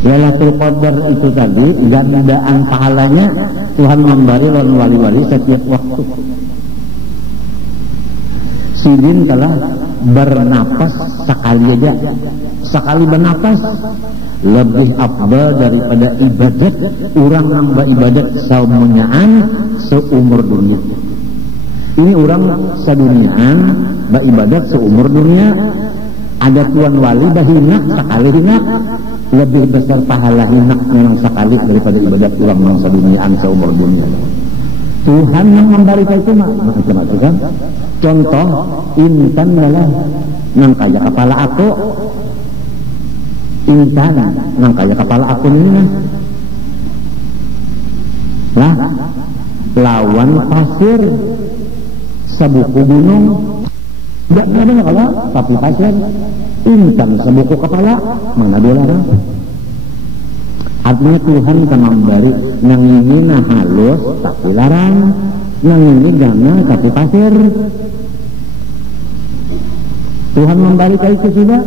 Lailatul Qadar itu tadi gandaan pahalanya Tuhan memberi lawan wali-wali setiap waktu. Sidin telah bernapas sekali aja, sekali bernapas lebih afdal daripada ibadat orang yang beribadat saumunyaan seumur dunia. Ini orang saduniaan beribadat seumur dunia. Ada tuan wali bahinak sekali hinak lebih besar pahala hinak yang sekali daripada ibadat orang yang saduniaan seumur dunia. Tuhan yang memberi itu macam-macam kan. Contoh intan adalah nang kaya kepala aku. Intan nang kaya kepala aku ini lah lawan pasir sebuku gunung. Tidak ada kalau tapi pasir intan sebuku kepala mana dolar. Artinya Tuhan kan memberi nang ini nah halus tapi larang, nang ini gana tapi pasir. Tuhan memberi itu sudah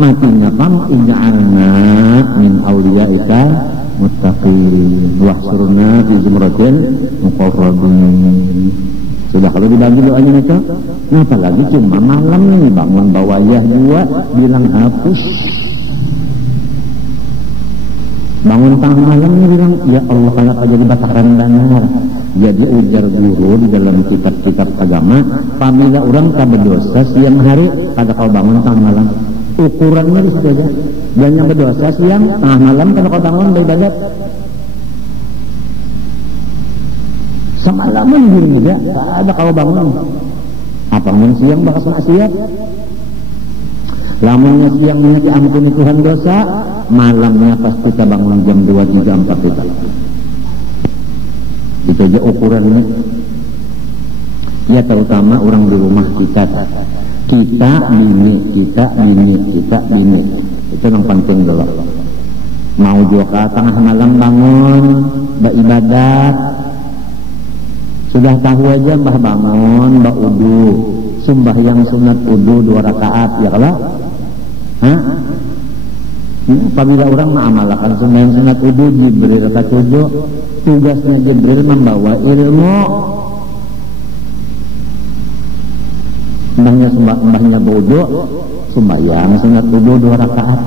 matinya pam inja'alna min awliyaika muttaqin wahsurna fi zumratil muqarrabin. Sudah kalau dibagi doanya itu, nah apalagi cuma malam nih bangun bawayah dua bilang hapus. Bangun tengah malam nih bilang ya Allah kalau jadi bataran benar. Jadi ujar guru di dalam kitab-kitab agama, pamila orang tak berdosa siang hari pada kau bangun tengah malam. Ukurannya di situ aja. Dan yang berdosa siang tengah malam pada kau bangun beribadat. Semalaman gini juga, tak ada kau bangun. Apa pun siang bakal maksiat. Lamunnya siang menyati ampuni Tuhan dosa, malamnya pas kita bangun jam 2, 3, 4 kita. Itu aja ukurannya. Ya terutama orang di rumah kita. Kita bini. Itu yang penting dulu. Mau juga tengah malam bangun, beribadat. Sudah tahu aja mbah bangun, mbah udu, sembahyang sunat udu 2 rakaat, ya kalau? Apabila orang mengamalkan sembahyang sunat udu, Jibril katuju, tugasnya Jibril membawa ilmu. Mbahnya wudu, sembahyang sunat udu 2 rakaat.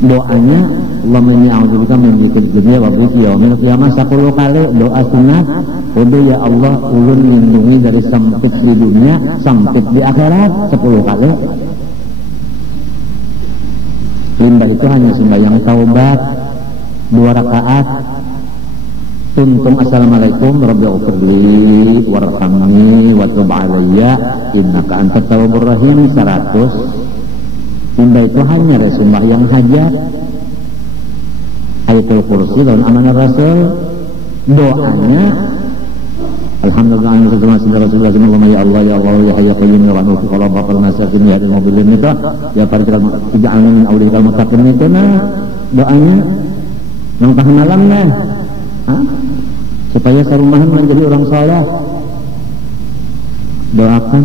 Doanya Allahumma inni a'udzubika min dzikri dunya wa dzikri yaumil qiyamah 10 kali doa sunat. Wudu ya Allah ulun lindungi dari sempit di dunia, sempit di akhirat 10 kali. Limbah itu hanya sembahyang taubat 2 rakaat. Tuntung assalamualaikum rabbighfirli warhamni wa tub alayya innaka antat tawwabur rahim 100. Limbah itu hanya sembahyang hajat. Ayatul kursi dan amanah rasul. Doanya alhamdulillah anna rasulullah sallallahu ya Allah ya Allah ya hayya qayyum ya rabbul qala batal masakin ya mobilin itu ya farikal ija'alna min awliyal muttaqin itu doanya nang tengah malam supaya sarumahan menjadi orang saleh. Doakan.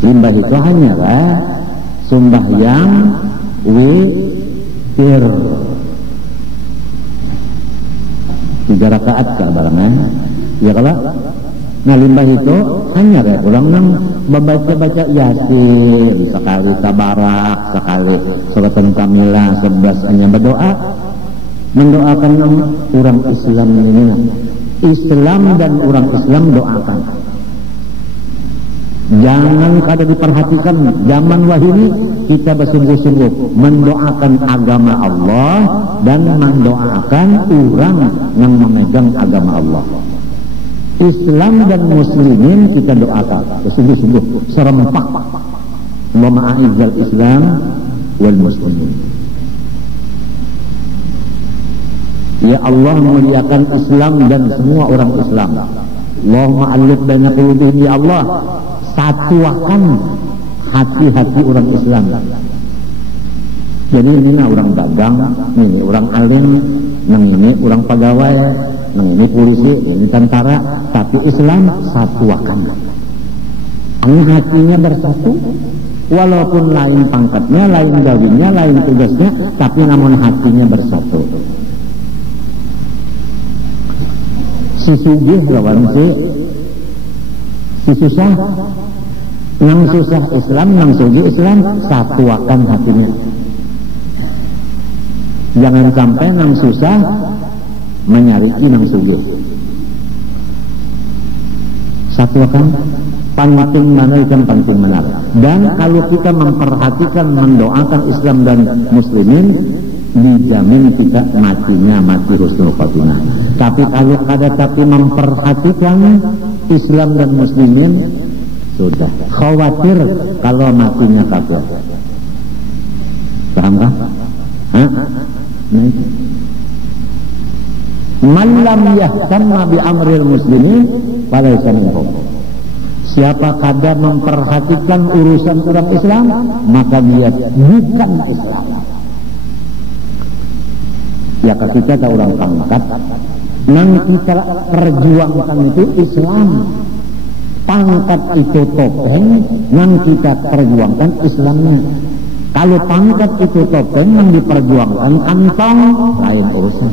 Limbah itu hanyalah sembahyang witir 3 rakaat kabarnya, ya kalau. Nah limbah itu hanya ya ulang nang membaca yasin sekali, tabarak sekali, suratan kamilah 11 hanya berdoa, mendoakan orang Islam ini. Islam dan orang Islam doakan. Jangan kada diperhatikan zaman wahini kita bersungguh-sungguh mendoakan agama Allah dan mendoakan orang yang memegang agama Allah. Islam dan muslimin kita doakan bersungguh-sungguh serempak. Allahumma a'izzal Islam wal muslimin. Ya Allah muliakan Islam dan semua orang Islam. Allahumma alif baina qulubihim ya Allah. Satuakan hati-hati orang Islam. Jadi ini orang dagang, ini orang alim, nang ini orang pegawai, nang ini polisi, ini tentara, tapi Islam satuakan. Ini hatinya bersatu, walaupun lain pangkatnya, lain gawinnya, lain tugasnya, tapi namun hatinya bersatu. Si sugih lawan si susah, nang susah Islam, nang sugih Islam, satuakan hatinya. Jangan sampai nang susah menyariki nang sugih. Satuakan, penting mana ikan penting benar. Dan kalau kita memperhatikan, mendoakan Islam dan Muslimin, dijamin kita matinya mati husnul khotimah. Tapi kalau ada tapi memperhatikan Islam dan Muslimin, sudah khawatir kalau matinya kafir. Paham kah? Man lam yahtamma bi amril muslimin falaysa minhum. Siapa kadar memperhatikan urusan orang Islam, maka dia bukan Islam. Ya ketika ada orang pangkat, nang kita perjuangkan itu Islam. Pangkat itu topeng, nang kita perjuangkan Islamnya. Kalau pangkat itu topeng, nang diperjuangkan kantong, lain urusan.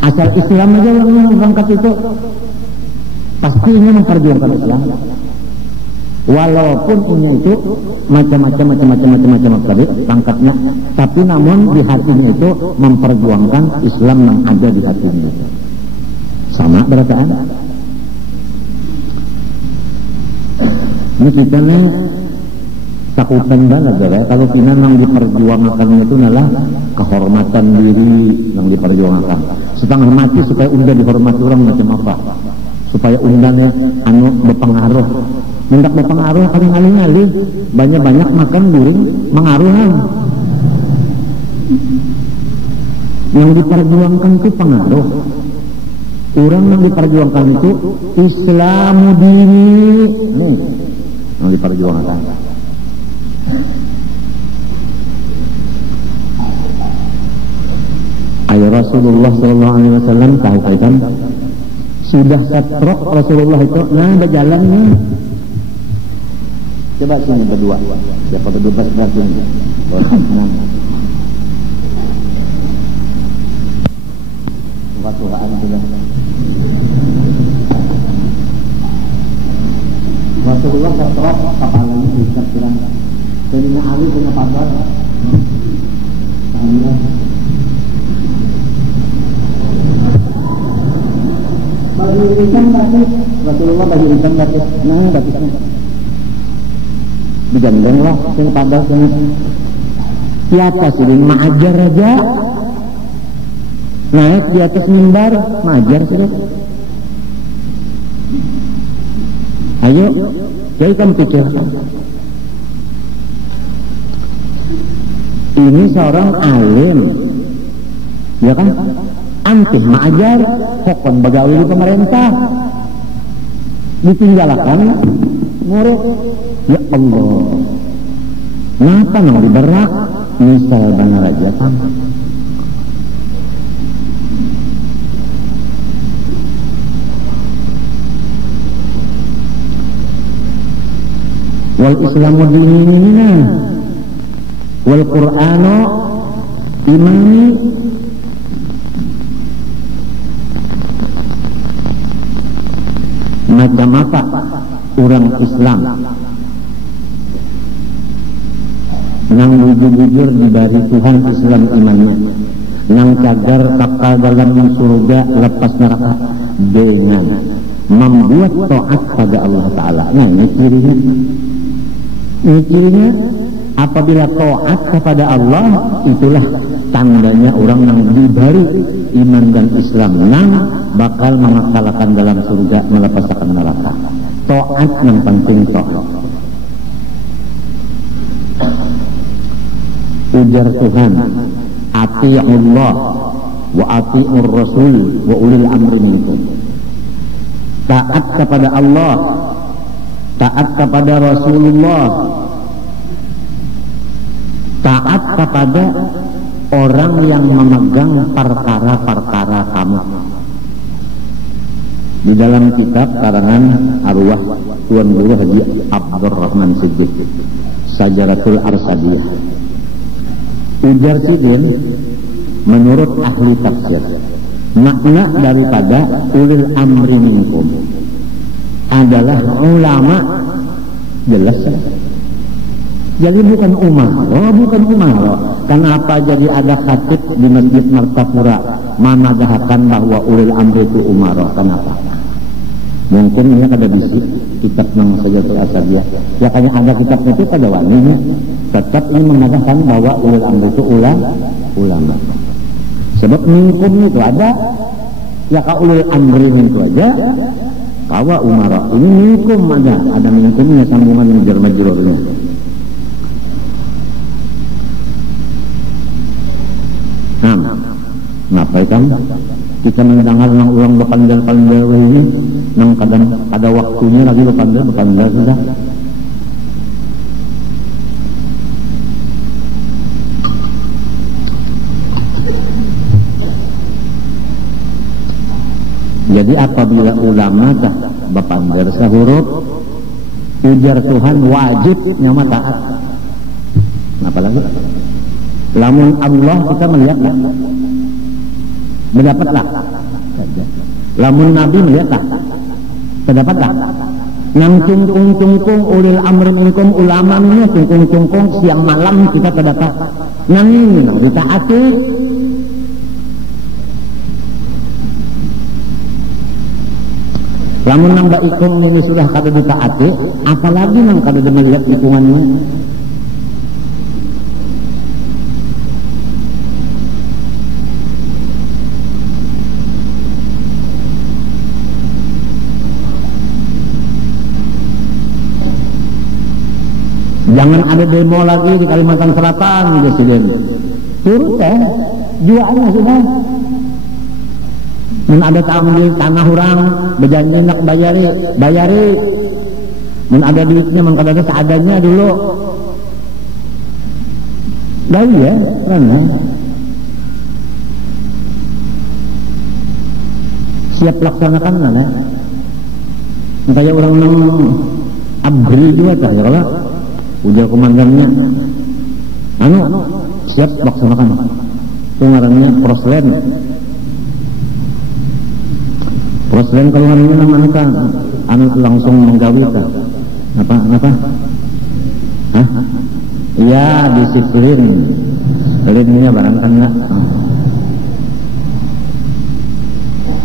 Asal Islam aja yang pangkat itu, pasti ingin memperjuangkan Islam. Walaupun ini itu macam-macam tadi pangkatnya, tapi namun di hatinya itu memperjuangkan Islam yang ada di hatinya. Sama berarti kan? Ini kita nih takutan banget ya. Kalau kita yang diperjuangkan itu adalah kehormatan diri yang diperjuangkan. Setengah mati supaya unda dihormati orang macam apa? Supaya undangnya anu berpengaruh. Minta berpengaruh paling alih-alih banyak-banyak makan guring mengaruhan. Yang diperjuangkan itu pengaruh. Orang yang diperjuangkan itu Islamu dini. Yang diperjuangkan. Ayo Rasulullah SAW tahu kan? Sudah setrok Rasulullah itu, nah berjalannya. Coba sini berdua, siapa berdua berarti ini. Tuhan sudah. Rasulullah setrok kepalanya diikat bilang, Sayyidina Ali punya pagar. Bagi hitam batik, Rasulullah bagi hitam batik, nah batiknya dijandeng lah, yang padas yang siapa sih yang mengajar aja, naik di atas mimbar, mengajar sudah. Ayo, jadi kan pikirkan. Ini seorang alim, ya kan? Antih mengajar, hokon begawi di pemerintah, ditinggalkan murid. Ya Allah, kenapa nang diberak? Misal benar aja kan? Wal Islamu dinina, wal Qur'anu imami. Macam apa orang Islam nang bujur-bujur diberi Tuhan Islam imannya, nang cagar kakal dalam surga lepas neraka dengan membuat taat pada Allah Ta'ala. Nah ini cirinya. Ini cirinya apabila taat kepada Allah, itulah tandanya orang yang diberi iman dan Islam, nang bakal mengakalkan dalam surga melepaskan neraka. Taat yang penting taat. Ujar Tuhan, ati'ullah wa ati'ur rasul wa ulil amri minkum. Taat kepada Allah, taat kepada Rasulullah, taat kepada orang yang memegang perkara-perkara kamu. di dalam kitab karangan arwah Tuan Guru Haji Abdurrahman Siddiq Sajaratul Arsadiyah, ujar Sidin, menurut ahli tafsir makna daripada ulil amri minkum adalah ulama, jelas ya? Jadi bukan umaro. Kenapa jadi ada khatib di Masjid Martapura menadahakan bahwa ulil amri itu umaro? Kenapa? Mungkin dia kada bisi kitab nang Sajaratul Arsadiyah. Ya kayaknya ada kitab itu kada waninya. Tetap ini mengatakan bahwa ulil amri itu ulama. Sebab minkum itu ada, ya ka ulil amri itu aja. Kawa umara ini minkum ada minkumnya sambungan majrur-majrurnya. Kenapa kan kita mendengar nang ulang bekandal ini nang kadang ada waktunya lagi bekandal sudah. Jadi apabila ulama dah bapandar sahuruf ujar Tuhan wajib nyama taat. Apalagi lamun Allah kita melihatlah, mendapatlah. Lamun Nabi melihatlah, mendapatlah. Nang cungkung ulil amri minkum ulamanya cungkung siang malam kita terdapat. Nang ini nang ditaati. Lamun nang ikung ini sudah kada ditaati, apalagi nang kada melihat ikungannya. Jangan ada demo lagi di Kalimantan Selatan, Presiden. Turut juaannya sudah. Mun ada ambil tanah orang, berjanji nak bayari. Mun ada duitnya, mun kada ada seadanya dulu. Dah ya, karena siap laksanakan mana? Kayak orang nang abri juga tak ya kalau ujar komandannya, siap laksanakan. Itu ngarannya proslen. Proslen kalau ngarannya mana kan? Langsung menggawi tak? Apa? Hah? Iya, disiplin. Linnya barangkan enggak?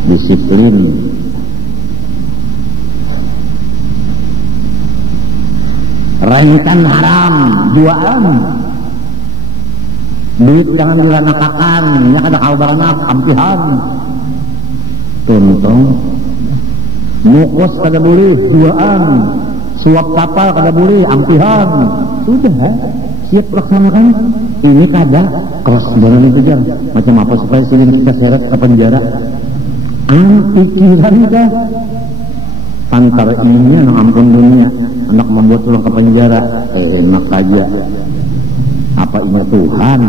Disiplin. Rentan haram, juaan. Duit jangan dilanakakan, ya kada kau baranak, ampihan. Tuntong. Mukos kada boleh, juaan. Suap kapal kada boleh, ampihan. Sudah, siap laksanakan. Ini kada cross jangan dikejar. Macam apa supaya sini kita seret ke penjara? Pikiran kah? Antara ini yang ampun dunia, anak membuat pulang ke penjara, enak aja. Apa ini Tuhan?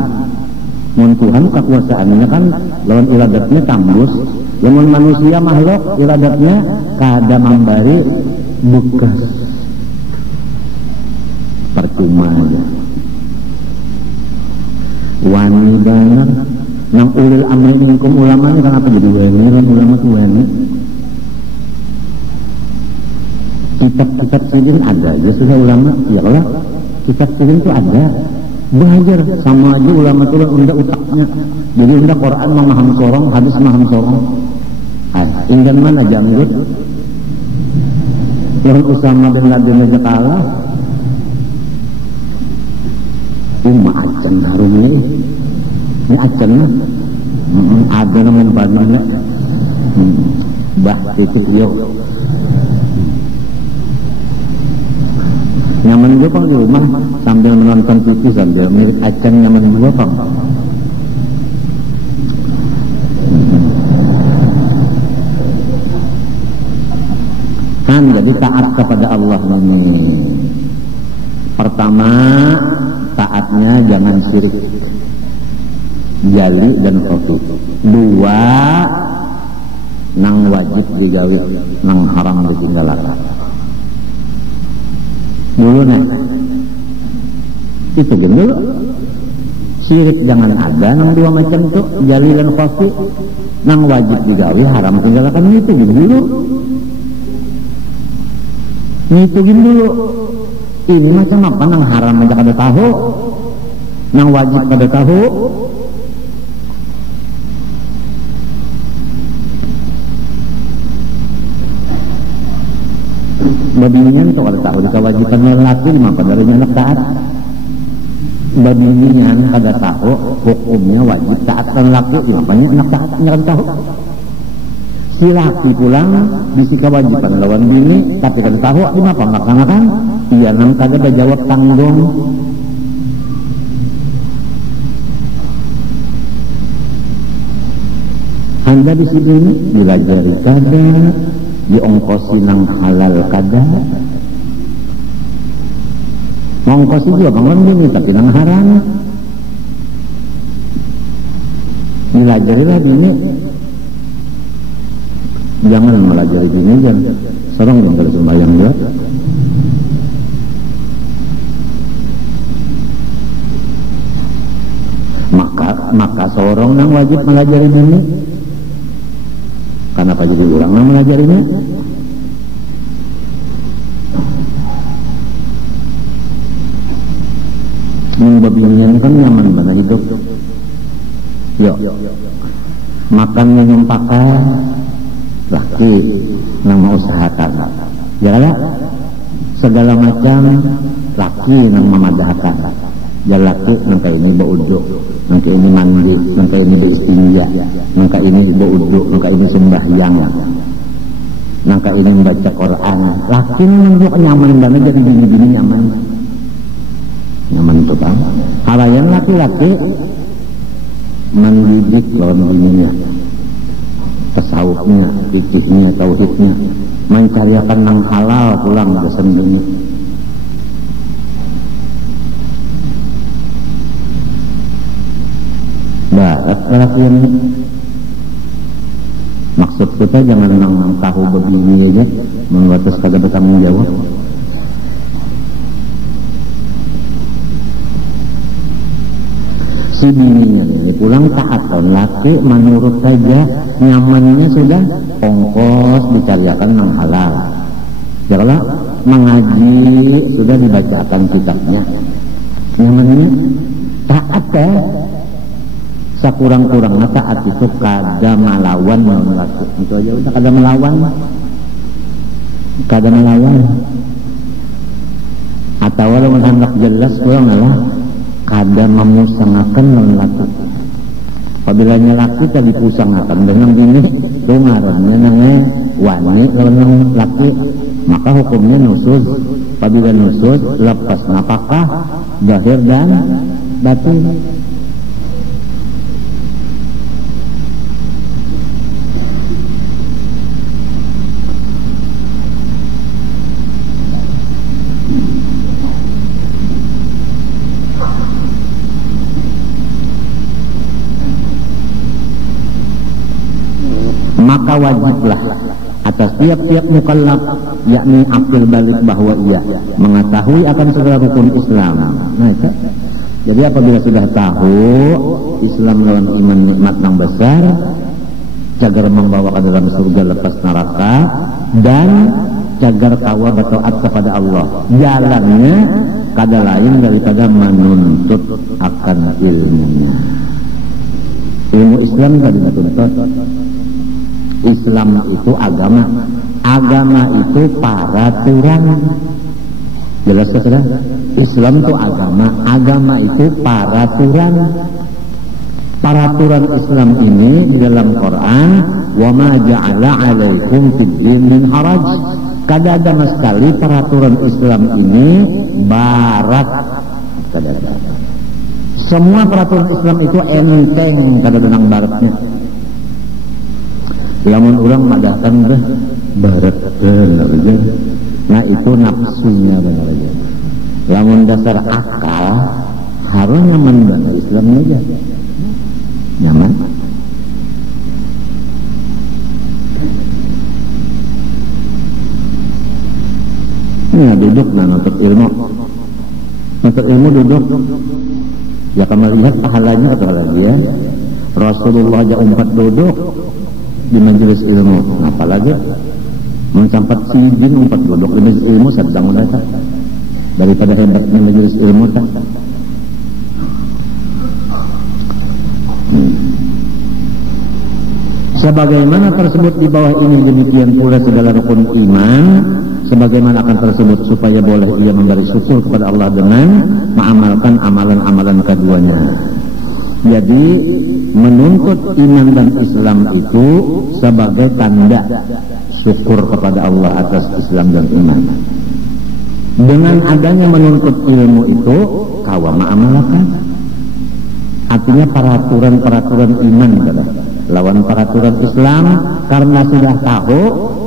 Mun Tuhan kekuasaannya kan lawan iradatnya tambus. Lawan manusia makhluk iradatnya kada memberi bekas. Percuma aja. Wani banget. Nang ulil amri minkum ulama ini kenapa jadi wani? Ulama itu wani. Kitab-kitab sidin ada aja sudah ulama, ya Allah. Kitab sidin itu ada. Belajar sama aja ulama itu unda utaknya. Jadi unda Quran memaham sorong, hadis memaham sorong. Ingin mana janggut? Yang Usama bin Laden aja kalah. Acan harum ini acan lah. Ada namanya bagaimana? Bah itu yuk. Nyaman juga di rumah sambil menonton TV sambil mirip acan nyaman juga Pak. Jadi taat kepada Allah ini. Pertama, taatnya jangan syirik, jali dan khufi. Dua, nang wajib digawe, nang haram ditinggalakan. Dulu nih, itu dulu. Syirik jangan ada, nang dua macam itu, jalil dan khafi, nang wajib digawe, haram tinggalkan itu dulu. Ngitungin dulu. Ini macam apa, nang haram aja kada tahu, nang wajib kada tahu. Babinyan itu kada tahu di kewajiban lelaki maka dari anak taat. Babinyan kada tahu hukumnya wajib taat dan lelaki makanya anak taat kada tahu. Si laki pulang bisi kewajiban lawan bini tapi kada tahu di apa ngelaksanakan. Iya nang kada berjawab tanggung. Anda di sini dilajari kada, diongkosi nang halal kada, ngongkosi juga bangun bini tapi nang haram. Dilajarilah bini, jangan melajari bini jangan sorong yang kalau sembahyang juga. Maka seorang nang wajib melajari bini. Kenapa jadi orang nang melajarinya? Babinyan kan nyaman mana hidup. Yuk, makan minum pakai laki nang mengusahakan. Ya, segala macam laki nang memadahkan. Ya laki nangka ini beuduk, nangka ini mandi, nangka ini beristinja, nangka ini beuduk, nangka ini sembahyang, nangka ini membaca Quran. Laki nangka nyaman banget jadi bini-bini nyaman. Nyaman itu kan. Halayan laki-laki mendidik lawan bininya, tasawufnya, fikihnya, tauhidnya, mencariakan nang halal pulang ke sendiri. Barat lelaki yang maksud kita jangan nang tahu begini aja membatas kada bertanggung jawab. Si bininya pulang taat tahun laki menurut saja nyamannya sudah ongkos dicariakan nang halal. Janganlah mengaji sudah dibacakan kitabnya nyamannya taat ya. Sakurang-kurang taat itu kada melawan laki. Itu aja udah kada melawan. Atau kalau hendak jelas kurang lah kada memusangakan laki. Apabila laki tadi pusangakan dengan bini itu ngarannya namanya wani lawan laki, maka hukumnya nusuz. Apabila nusuz lepas nafkah zahir dan batin. Maka wajiblah atas tiap-tiap mukallaf yakni akil balik bahwa ia mengetahui akan segala rukun Islam. Nah itu. Jadi apabila sudah tahu Islam lawan iman nikmat yang besar, cagar membawa ke dalam surga lepas neraka dan cagar tawa bertaat kepada Allah. Jalannya kada lain daripada menuntut akan ilmunya. Ilmu Islam tadi dituntut. Islam itu agama itu peraturan. Jelas saudara? Islam itu agama itu peraturan Islam ini di dalam Quran, wa ma ja'ala 'alaikum fid-din min haraj. Kada ada sekali peraturan Islam ini barat, kada ada. Semua peraturan Islam itu enteng, kada ada nang baratnya. Lamun orang madahkan barat benar aja. Nah itu nafsunya benar aja. Lamun dasar akal harus nyaman banget Islamnya aja. Nyaman. Nah, duduk nuntut ilmu. Nuntut ilmu duduk. Ya kamu lihat pahalanya atau lagi ya. Rasulullah aja umpat duduk di majelis ilmu. Nah, apalagi mencampat sijin umpat duduk di majelis ilmu sedang mereka. Daripada hebatnya majelis ilmu kan. Sebagaimana tersebut di bawah ini, demikian pula segala rukun iman sebagaimana akan tersebut, supaya boleh ia memberi syukur kepada Allah dengan mengamalkan amalan-amalan keduanya. Jadi menuntut iman dan Islam itu sebagai tanda syukur kepada Allah atas Islam dan iman. Dengan adanya menuntut ilmu itu kawa mengamalkan, artinya peraturan-peraturan iman adalah lawan peraturan Islam, karena sudah tahu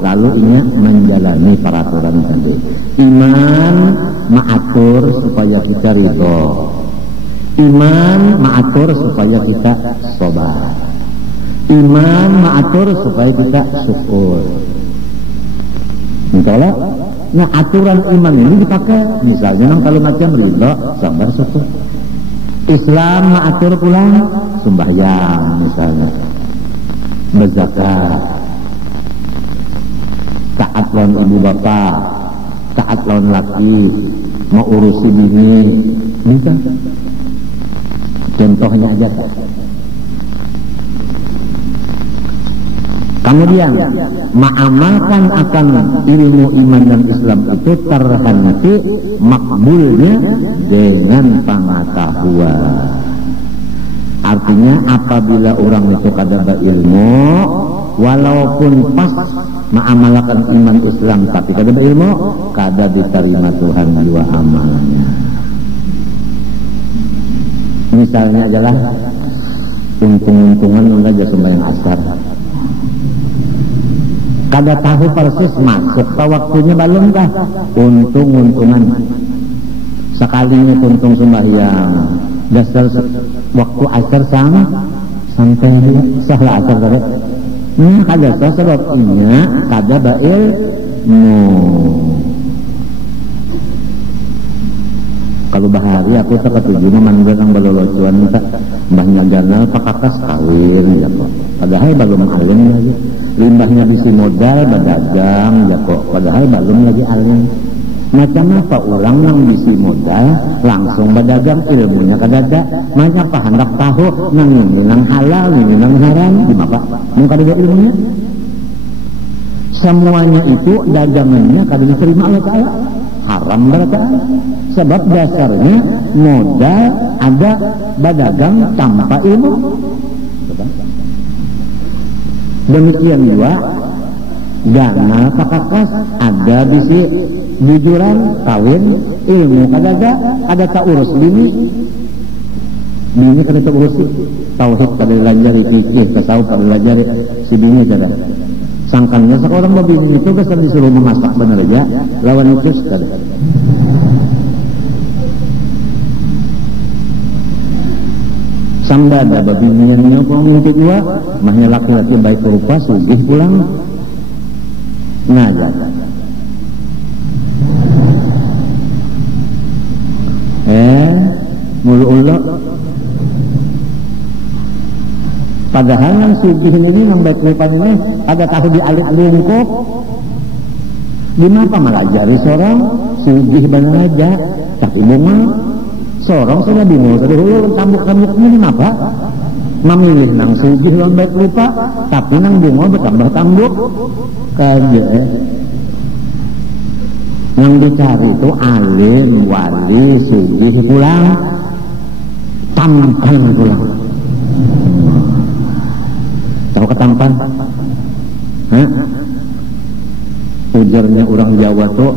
lalu ini menjalani peraturan tadi. Iman mengatur supaya kita ridho, iman mengatur supaya kita sabar, iman mengatur supaya kita syukur. Kalau nah aturan iman ini dipakai misalnya kalau macam ridho, sabar, syukur. Islam mengatur pulang sembahyang misalnya, berzakat, taat lawan ibu bapak, taat lawan laki, mau urusi bini, bisa. Contohnya aja. Kemudian mengamalkan akan ilmu iman dan Islam itu terhenti makbulnya dengan pengetahuan. Artinya apabila orang itu kada berilmu, walaupun pas mengamalkan iman Islam tapi kada berilmu, kada diterima Tuhan dua amalannya. Misalnya adalah untung-untungan aja sembahyang asar, kada tahu persis masuk ke waktunya balum kah, untung-untungan sekalinya untung sembahyang dasar waktu asar sampai salah asar tadi. Kada sebabnya kada berilmu. Kalau bahari aku tak ketujuh memandang yang balolocuan tak mbahnya ganal pakakas kawin ya kok. Padahal belum alim lagi. Limbahnya bisi modal berdagang ya kok. Padahal belum lagi alim. Macam apa ulang nang bisi modal langsung berdagang, ilmunya kadada. Macam apa hendak tahu nang ini nang halal, ini nang haram, gimana pak? Mungkin ada ilmunya. Semuanya itu dagangannya kada diterima oleh Allah. Haram berkata. Sebab dasarnya modal ada berdagang tanpa ilmu. Demikian juga dana pakakas ada bisi jujuran kawin ilmu kada tak urus bini kada tak urus tauhid kada dilajari, fikih tasawuf kada dilajari, si bini kada sangkannya seorang babini itu kesal disuruh memasak benar aja lawan itu kada. Sambil ada babiniannya pemimpin dua, mahnya laki-laki baik rupa sugih pulang ngajak. Mulu ulok. Padahal yang sugih ini yang baik rupa ini ada tahu di alik lingkup. Gimana melajari seorang sugih benar aja, tapi bunga. Seorang sudah bingung, tadi hulu tambuk-tambuknya kenapa? Memilih nang sugih yang baik lupa, tapi nang bunga bertambah tambuk. Kaja. Yang dicari itu alim, wali, sugih pulang, tampan pulang. Tahu ketampan? Hah? Ujarnya orang Jawa tuh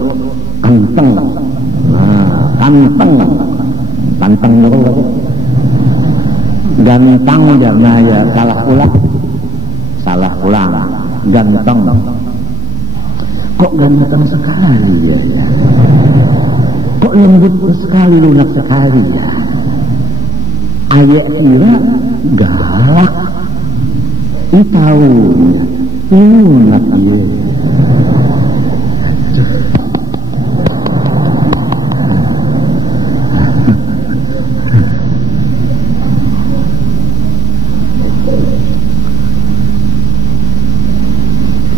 kanteng. Nah, kanteng. Pantang dulu, gantang jangan ya salah ulang, ganteng. Kok ganteng sekali ya? Kok lembut sekali, lunak sekali ya? Ayah kira galak, ini tahu lunak ya.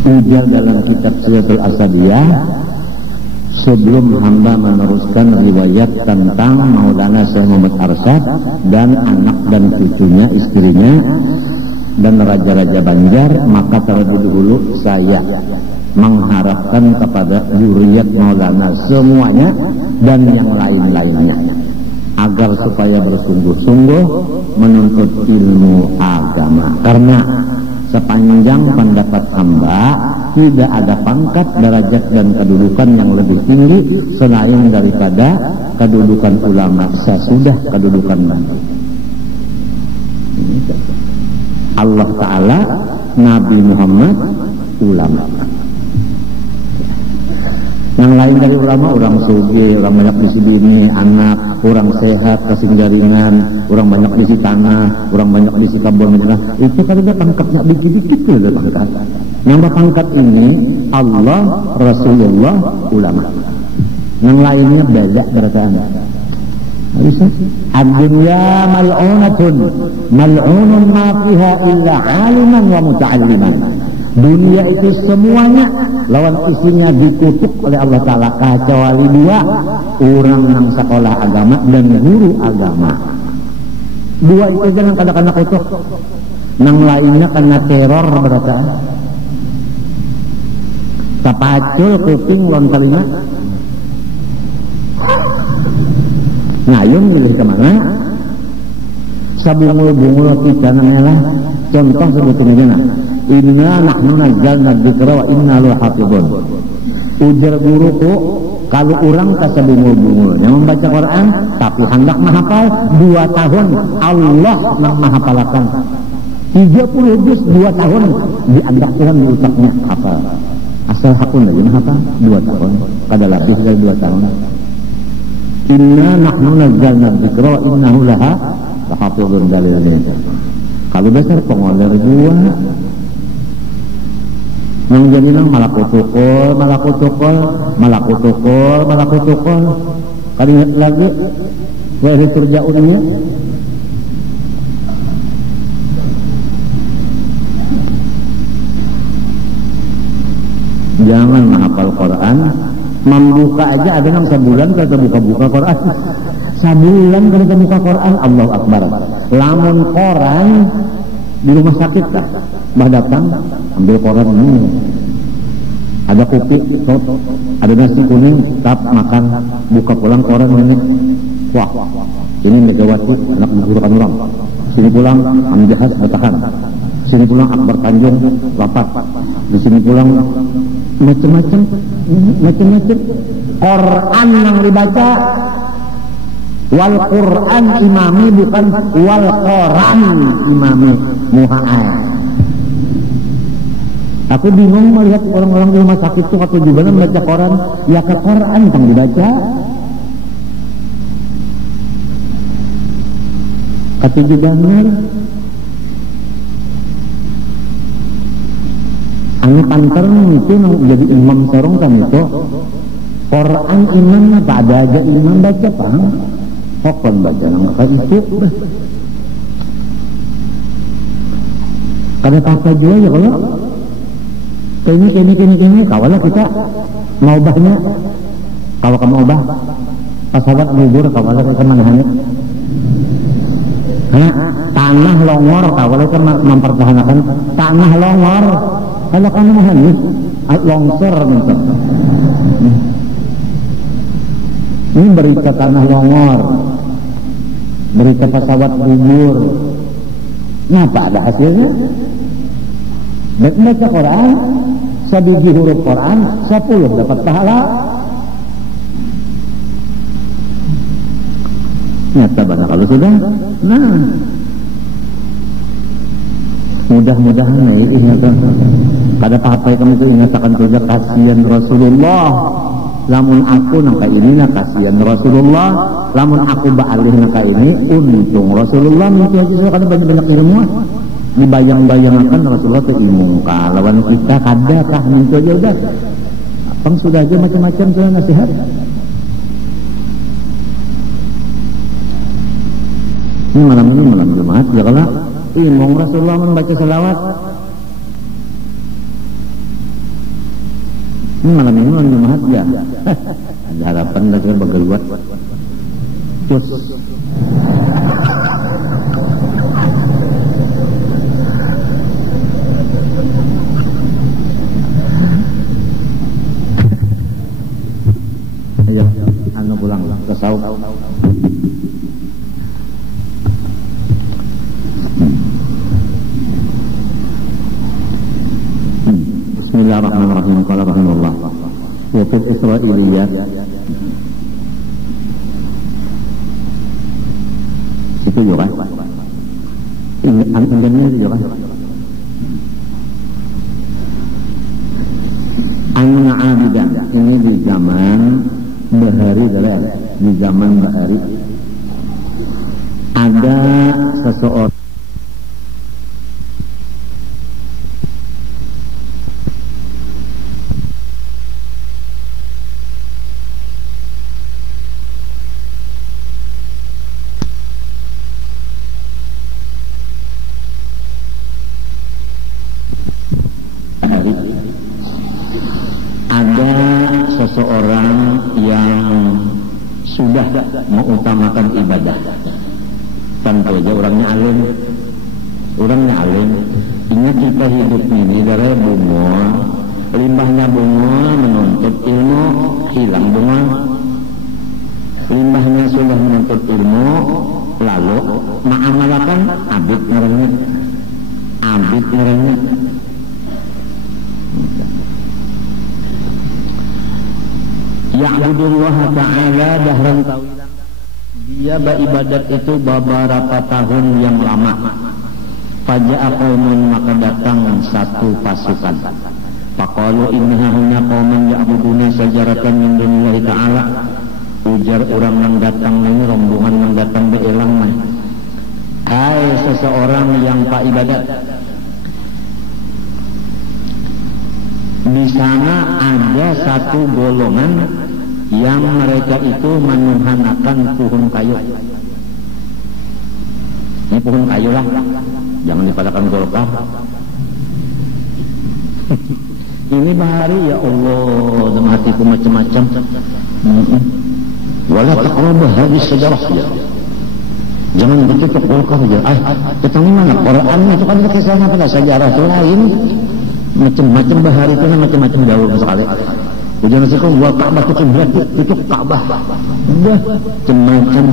Ujar dalam kitab Siratul Asadiyah, sebelum hamba meneruskan riwayat tentang Maulana Syekh Muhammad Arsyad dan anak dan cucunya, istrinya, dan raja-raja Banjar, maka terlebih dahulu saya mengharapkan kepada zuriat Maulana semuanya dan yang lain-lainnya agar supaya bersungguh-sungguh menuntut ilmu agama, karena sepanjang pendapat hamba tidak ada pangkat, derajat dan kedudukan yang lebih tinggi selain daripada kedudukan ulama sesudah kedudukan nabi. Allah Ta'ala, Nabi Muhammad, ulama. Yang lain dari ulama, orang sugi, orang banyak di sini, anak, orang sehat, kasih jaringan, orang banyak di tanah, orang banyak di kebun, itu kan ada pangkatnya dikit-dikit ada pangkat. Yang berpangkat ini Allah, Rasulullah, ulama. Yang lainnya beda berataan. Ad-dunya mal'unatun, mal'unun ma fiha illa aliman wa muta'alliman. Dunia itu semuanya lawan isinya dikutuk oleh Allah Ta'ala kecuali dua, orang yang sekolah agama dan guru agama. Dua itu jangan kadang-kadang kutuk. Yang lainnya karena teror berataan. Tapacul kuping lon telinga. Ngayun milih kemana? Sabungul-bungul kita namanya. Contoh sebetulnya inna nahnu nazzalna dzikra wa inna lahu hafizun. Ujar guruku, kalau orang kasabungul-bungul yang membaca Quran tapi hendak menghafal 2 tahun Allah yang menghafalkan 30 juz 2 tahun diandak Tuhan di utaknya hafal. Asal hakun lagi menghafal 2 tahun, kada lebih dari 2 tahun. Inna nahnu nazzalna dzikra wa innahu laha hafizun dalilnya. Kalau besar pengoler gua yang jadinya malakutukul kali ingat lagi wahai turja'unnya jangan menghafal Quran membuka aja ada yang sebulan kalau buka-buka Quran sebulan kalau buka Quran Allahu Akbar lamun koran di rumah sakit dah bah datang ambil koran ini ada kopi ada nasi kuning tap makan buka pulang koran ini wah ini Megawati anak gurukan orang sini pulang Hamzahas bertahan sini pulang Akbar Tanjung lapar di sini pulang macam-macam Quran yang dibaca wal Quran imami bukan wal Quran imami muha'ad. Aku bingung melihat orang-orang di rumah sakit itu waktu juga membaca Quran ya ke Quran yang dibaca kata juga benar anu pantar mungkin jadi imam sorong kan itu Quran imam apa ada aja imam baca paham pokon baca nama itu kada apa juga ya kalau ini kawalah kita mau ubahnya kalau kamu ubah pesawat gugur kawalah kita manahannya tanah longor kawalah kita mempertahankan tanah longor kalau kamu mahanis longsor ini berita tanah longor berita pesawat gugur ngapa ada hasilnya baca Quran sabiji huruf Quran 10 dapat pahala nyata banget kalau sudah nah mudah-mudahan ingat pada apa kamu itu ingatkan saja kasihan Rasulullah lamun aku nangka ini nak kasihan Rasulullah lamun aku baalih nangka ini untung Rasulullah itu aja karena banyak-banyak ilmu dibayang-bayangkan Rasulullah itu ilmu lawan kita kadakah itu aja udah abang sudah aja macam-macam soal nasihat ini malam Jumat ya kalau ilmu Rasulullah membaca selawat Ini malam ini malam Jumat ya. Ada harapan lagi bergeluat. Cus. Ayo, anu pulang ke sauk. Bismillahirrahmanirrahim. Qala rahimahullah. Wa fil Israiliyat. Itu juga. Ini anggapnya juga. Anna abidan. Ini di zaman Bahari, di zaman Bahari ada seseorang yang sudah mengutamakan ibadah. Tentu aja orangnya alim. Ingat kita hidup ini dari bunga, limbahnya bunga menuntut ilmu, hilang bunga. Limbahnya sudah menuntut ilmu, lalu mengamalkan abid ngerengnya. Ya'budullah ta'ala dahran tawilan. Dia beribadat itu beberapa tahun yang lama. Faja'a qaumun, maka datang satu pasukan. Faqalu innaha huna qaumun ya'buduna sajaratan min dunillahi ta'ala. Ujar orang yang datang ini, rombongan yang datang berelang mah. Hai seseorang yang pak ibadat, di sana ada satu golongan yang mereka itu menuhanakan pohon kayu. Ini pohon kayu lah, jangan dipadakan golkar. Ini bahari ya Allah, dalam hatiku macam-macam. Wala taqrabu hadhihi syajarah ya. Jangan begitu golkar aja. Kita ini mana? Quran itu kan kisahnya pada sejarah itu lain. Macam-macam bahari itu macam-macam jauh sekali. Ujian nasibku wa Ka'bah itu Ka'bah. Udah macam-macam.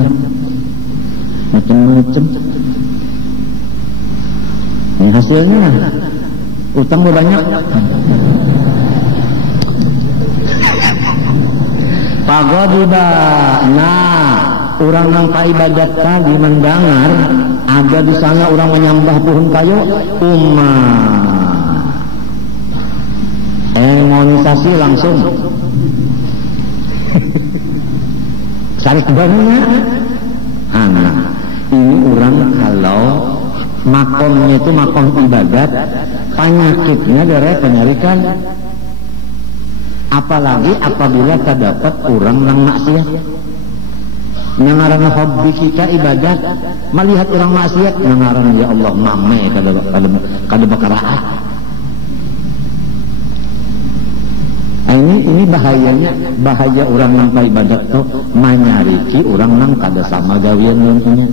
Ini hasilnya utang banyak. Pagodiba. Nah, orang yang pak ibadat tadi mendengar ada di sana orang menyembah pohon kayu, emonisasi langsung. Sarik banget. Ini orang kalau makomnya itu makom ibadat, penyakitnya dari penyarikan. Apalagi apabila terdapat orang yang maksiat. Nangaran hobi kita ibadat, melihat orang maksiat, nangaran ya Allah mame kada bakaraat. Ini bahaya orang yang ibadat tuh menyariki orang yang kada sama gawian nantinya.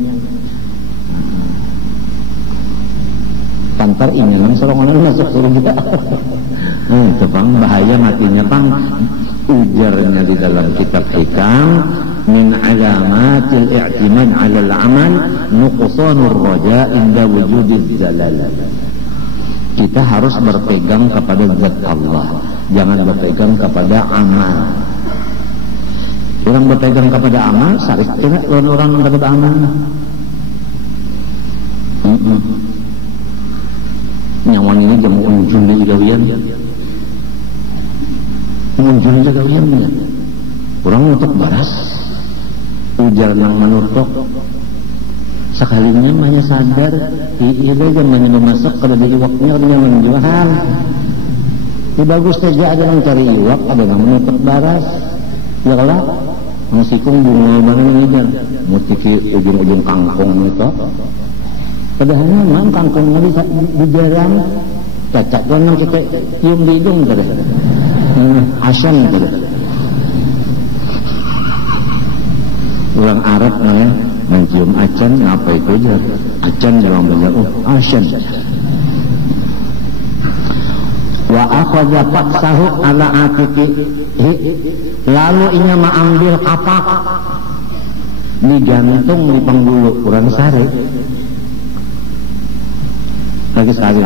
Tantar ini yang serongan masuk surga. Itu bang bahaya matinya bang. Ujarnya di dalam kitab hikam, min alamatil i'timad 'ala al-'amal nuqsanur raja' inda wujudiz zalal. Kita harus berpegang kepada zat Allah, jangan berpegang kepada amal. Orang berpegang kepada amal, sarik tidak orang kepada amal. Nyawan ini jamu unjun di gawian. Unjun di gawian ya. Orang untuk baras, ujar nang menutup. Sekalinya hanya sadar, iya kan hanya memasak kalau di iwaknya ada yang menjual. Di bagus saja ada yang cari iwak, ada yang menutup baras. Ya kalau musikung bunga banget ngejar, mutiki ujung-ujung kangkung itu. Padahal memang kangkungnya di jarang, cacat doang kita cium di hidung tadi. asan gitu. Orang Arab namanya mencium acan, apa itu aja? Acan dalam bahasa asan. Wa akhadha faksahu ala atiqi, lalu inya mengambil kapak digantung di penggulu kurang sare. Lagi sekali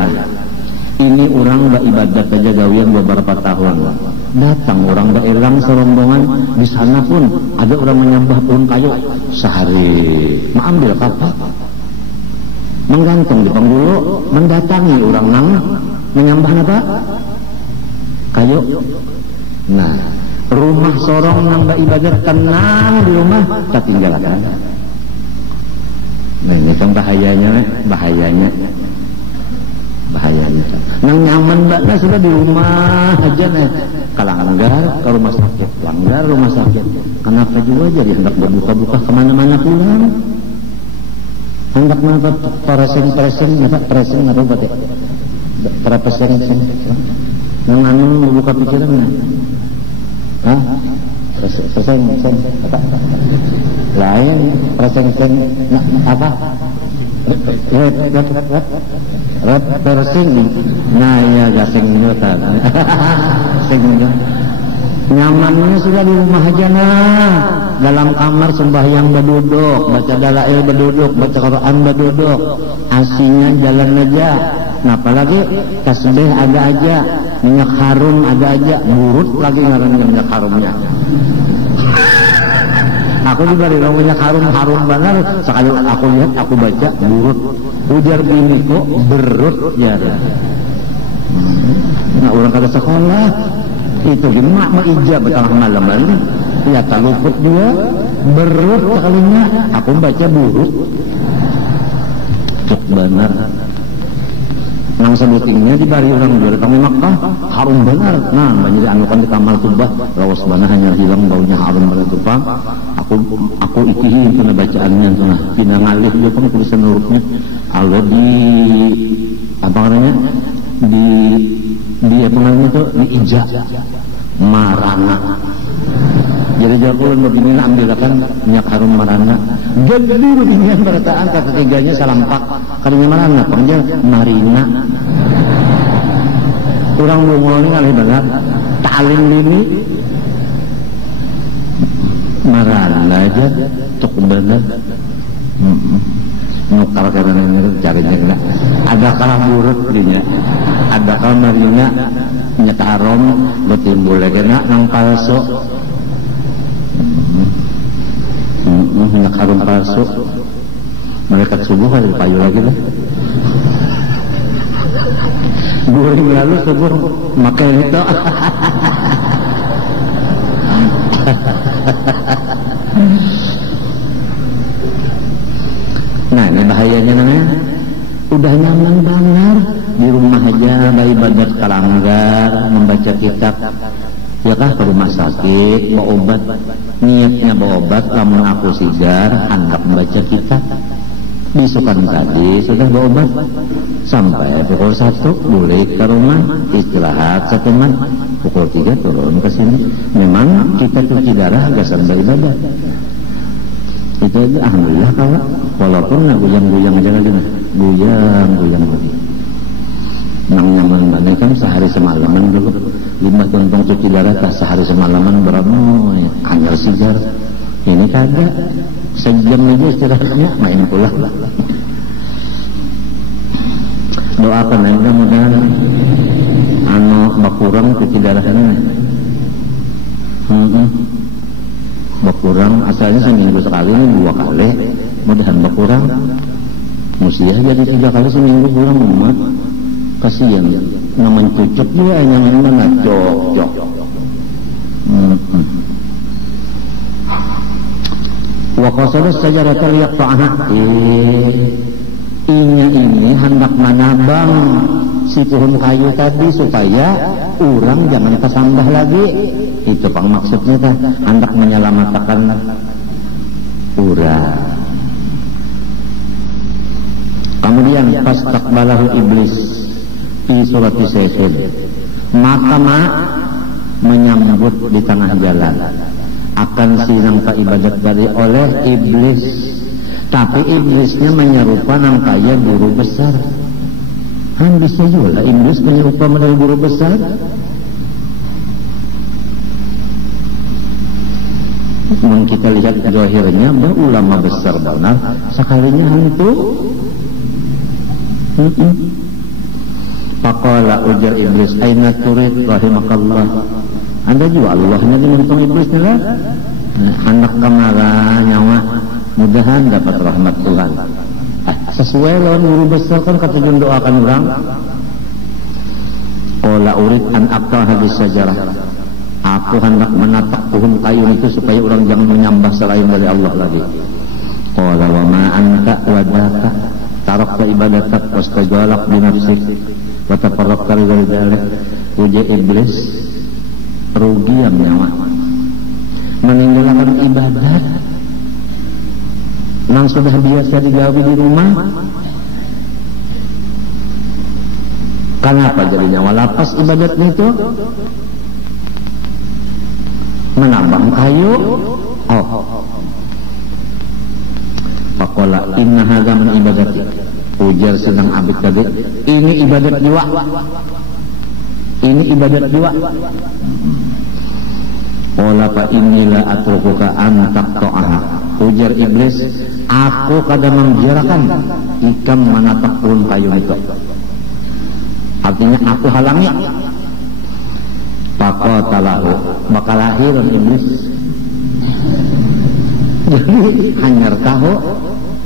ini orang beribadat aja gawian beberapa tahun, datang orang berelang serombongan, di sana pun ada orang menyembah pohon kayu sehari, mengambil kapak menggantung di penggulu, mendatangi orang nang menyembah apa? Kayu. Nah, rumah sorong nang beribadat tenang di rumah tertinggalkan. Nah, ini kan bahayanya. Nang nyaman mbaklah sudah di rumah aja nih. Kalau langgar ke rumah sakit, langgar rumah sakit. Kenapa juga jadi hendak berbuka-buka kemana-mana pulang? Hendak mana pressing apa berarti? Pressing. Nang anu buka pikiran. Hah? Pressing apa? Lain pressing apa? Persing, nah ya gasing nyutan, nyamannya sudah di rumah aja nah, dalam kamar sembahyang berduduk, baca dalail berduduk, baca Quran berduduk, asinya jalan aja, nah apalagi tasbih ada aja, minyak harum ada aja, burut lagi ngarannya minyak harumnya. Aku juga di minyak harum benar, sekali aku lihat aku baca burut. Ujar biniku berut ya. Nah orang kada sekolah itu gimana mau ijab tengah malam ini ya tak luput dia berut sekalinya aku baca burut cuk benar nang sebutingnya di bari orang dua kami Makkah harum benar. Nah banyak anukan di kamar tubah rawas benar hanya hilang baunya harum benar tubah. Aku ikihin kena bacaannya tengah pindah ngalih dia pun tulisan hurufnya Allah di apa namanya di apa namanya itu di ijab marana. Jadi jawaban begini ambilkan minyak harum marana. Jadi beginian berataan kata tiganya salampak karena marana panggil marina. Kurang bungol ini ngalih banget. Talim ini marana aja cukup benar. Nukar karena ini carinya kena. Ada kalah buruk dinya, ada kalah marinya minyak harum betimbul kena nang palsu. Minyak harum palsu. Mereka subuh kali payu lagi lah. Goreng lalu subuh makai itu. Nah ini bahayanya namanya udah nyaman banget di rumah aja beribadat kalanggar membaca kitab ya kah ke rumah sakit bawa obat niatnya bawa obat lamun aku sigar anggap membaca kitab disukan tadi sudah bawa obat sampai pukul 1 boleh ke rumah istirahat 1 jam pukul 3 turun ke sini. Memang kita cuci darah agak sambil ibadat itu alhamdulillah kalau walaupun nggak guyang-guyang aja lagi guyang nang nyaman banget kan sehari semalaman dulu 5 tuntong cuci darah tak sehari semalaman berapa hanya sigar ini kagak sejam aja istirahatnya main pulang. Doakan mudah-mudahan anu bakurang cuci darahnya bakurang asalnya seminggu sekali ini 2 kali mudahan bakurang musiah jadi 3 kali seminggu kurang umat kasihan naman cucuk dia yang mana cok wa qasada sajarata liyaqta'aha ini hendak menabang si pohon kayu tadi supaya orang jangan kesambah lagi. Itu pang maksudnya kan hendak menyelamatkan orang. Kemudian pas takbalahu iblis di surat Syaifin maka menyambut di tengah jalan akan sinang ka ibadat tadi oleh iblis. Tapi iblisnya menyerupa nang kaya guru besar. Han bisa juga iblis menyerupa menjadi guru besar. Memang kita lihat zahirnya ulama besar benar, sekalinya hantu. Faqala ujar iblis, aina turid rahimakallah. Anda juga Allahnya diuntung iblisnya lah. Anak kamara nyawa, mudahan dapat rahmat Tuhan. Sesuai lawan guru besar kan kata doakan orang. Qala urid an aqta hadis sajarah. Aku hendak menapak pohon kayu itu supaya orang jangan menyembah selain dari Allah lagi. Qala wa ma anta wadaka tarakta ibadatak wastajalak binafsik wa tafarraqta li dzalik. Uji iblis rugi yang nyawa meninggalkan ibadat yang sudah biasa digawi di rumah. Kenapa jadi nyawa lapas ibadatnya itu? Menambang kayu. Faqala inna hadza min ibadati. Ujar sedang abid tadi, ini ibadat jiwa. Ini ibadat jiwa. Qala fa inni la atrukuka an taqta'aha. Ujar iblis, aku kadang membiarkan ikam menapak pohon kayu itu. Artinya aku halangi. Faqatalahu, maka lahir iblis. Jadi hanyar tahu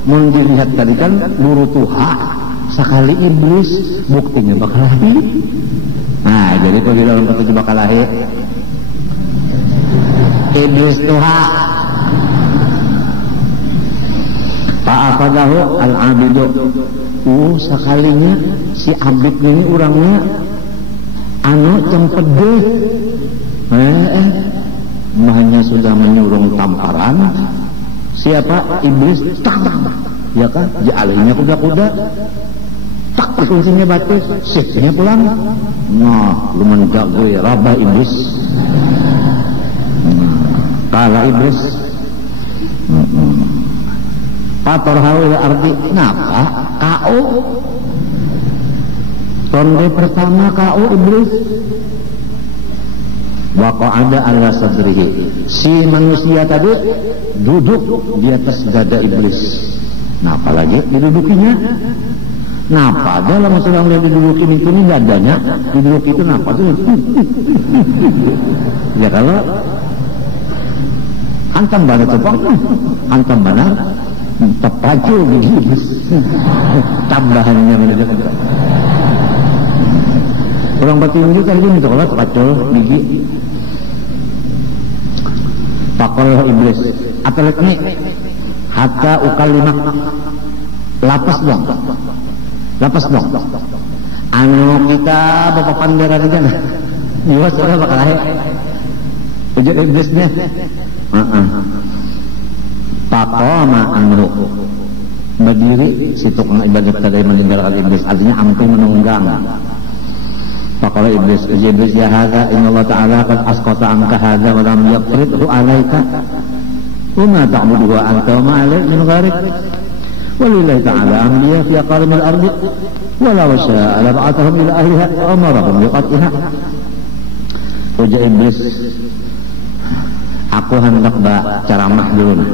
mau dilihat tadi kan guru Tuhan sekali iblis buktinya bakal lahir. Nah jadi kalau di dalam ketujuh bakal lahir iblis Tuhan. Fa'afadahu al-abidu. Sekalinya si abid ini orangnya anu cempet deh. Mahnya sudah menyurung tamparan. Siapa? Iblis. Tak. Ya kan? Ja'alihnya kuda-kuda. Tak kuncinya batu. Siknya pulang. Nah, lu menjago rabah iblis. Kala iblis. Patorhawi arti napa? Kau. Tonde pertama kau iblis. Waqa'ada ala sadrihi. Si manusia tadi duduk di atas dada iblis. Nah apalagi didudukinya. Napa dalam sedang dia didudukin itu nih dadanya diduduk itu napa tuh? Ya kalau hantam benar cepang, hantam benar tepacu begitu. Tambahannya menjadi orang bertinggi kan ini kalau kacau gigi. Pakol iblis atletnya hatta ukalimak lapas dong. Anu kita bapak panderan aja nah. Iya sudah bakal lahir. Ujuk iblisnya. Pakoma anu berdiri si tukang ibadat tadi meninggalkan iblis artinya hampir menunggang. Faqala iblis ya hadza innallaha ta'ala qad asqata anka hadza wa lam yaqridhu 'alaika wa ma ta'budu wa anta wa ma 'alayka min gharik walillahi ta'ala anbiya fi aqarimil ardi wa law sha'a la ba'athahum ila ahliha wa amarahum biqat'iha. Ujar iblis, aku hendak ceramah dulu.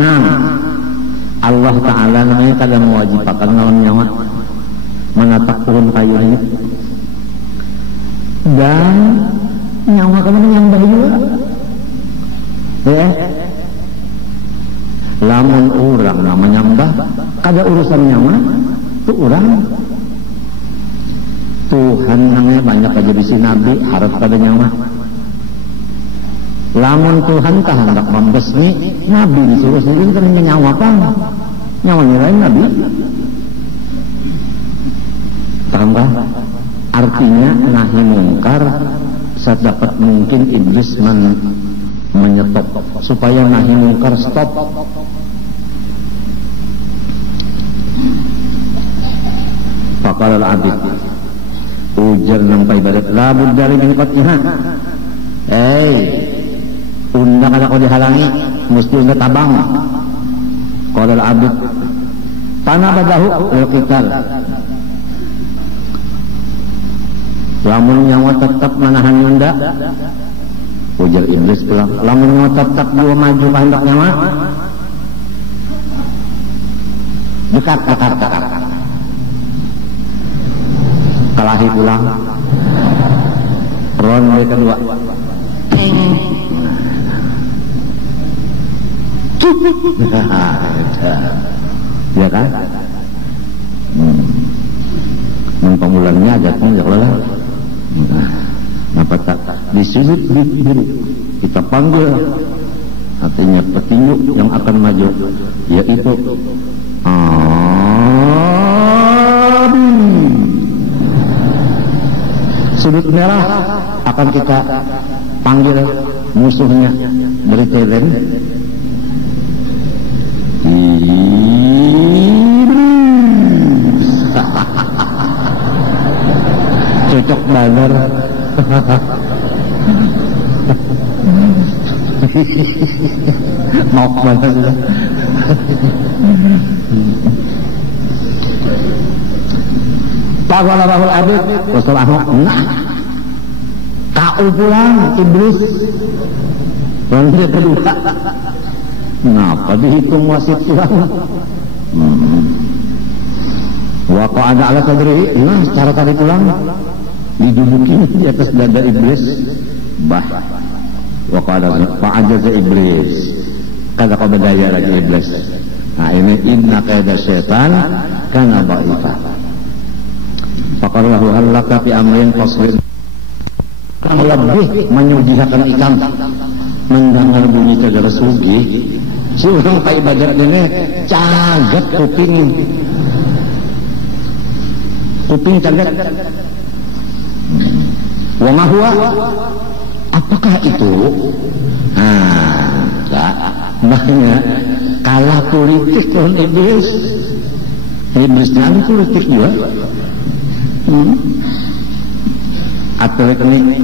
Nah Allah Ta'ala namanya kadang mewajibkan lawan nyawa menatap turun kayu ini dan nyawa kamu menyembah juga lamun orang nama nyembah kada urusan nyawa itu orang Tuhan namanya banyak aja bisi nabi harap pada nyawa. Lamun Tuhan tak hendak membesmi nabi disuruh sendiri kan nyawa apa? Nyawanya lain nabi. Paham kan? Artinya nahi mungkar sedapat mungkin iblis menyetop supaya nahi mungkar stop. Faqala al-abid, ujar nampai ibadat, la buddari min qat'iha. Unda kada kau dihalangi, mesti unda tabang. Qala al-abid, tanabadahu lil qital. Lamun nyawa tetap menahan unda, ujar iblis pulang. Lamun nyawa tetap dua maju kehendak nyawa, dekat. Kalahi pulang. Ronde kedua. Ya kan? Pemulangnya ajaknya ya Allah. Napa tak disudut diri kita panggil, artinya petinju yang akan maju, yaitu sudut merah akan kita panggil musuhnya dari Thailand. Cocok banget. Nok banget sudah. Pagwala bahul abid Rasul Ahmad, nah kau pulang iblis. Ronde kedua, kenapa dihitung wasit pulang? Waqo ada ala sadri, nah secara tadi pulang diduduki di atas dada iblis. Waqo ada fa'ajaza iblis, kada kau berdaya lagi iblis. Nah ini inna kaida syaitan kana ba'ifa. Faqarlahu halaka fi amrin fasbir. Kamu lebih menyujihakan ikan mendengar bunyi cagak sugi. Suruh pak ibadat ini cagat kuping cagat. Wa ma huwa, apakah itu? Banyak kalah politik lawan iblis. Iblisnya ada politik juga. Atau ini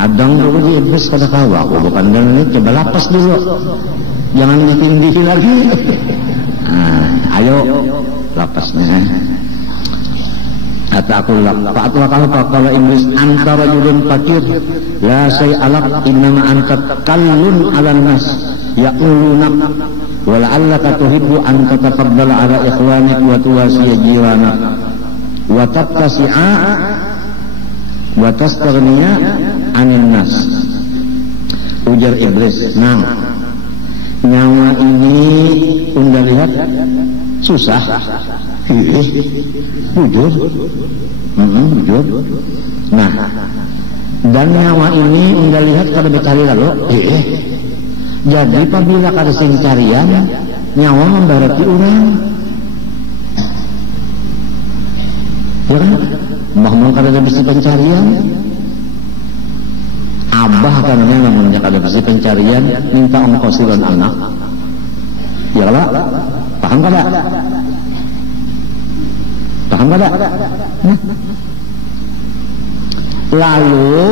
adang dulu di iblis pada kawa, bukan dan ini coba lapas dulu, jangan ditinggi lagi. Ayo lapasnya. Atakullah, kalau iblis antara julun fakir, la say'alak innama anta kallun ala nas ya'ulunak wa la'allaka tuhibbu an tatafaddala ala ikhwanik wa tuwasiya jiranak wa tattasi'a wa tastaghniya anin nas. Ujar iblis, nah nyawa ini unda lihat susah, bujur, bujur. Nah, dan nyawa ini unda lihat kada dicari lalu, jadi apabila kada sing carian nyawa membarati orang, ya kan? Mahmud kada bisa pencarian, abah kan memang kada bisa pencarian, minta ongkosiran anak, ya lah, paham kada? Paham kada? Lalu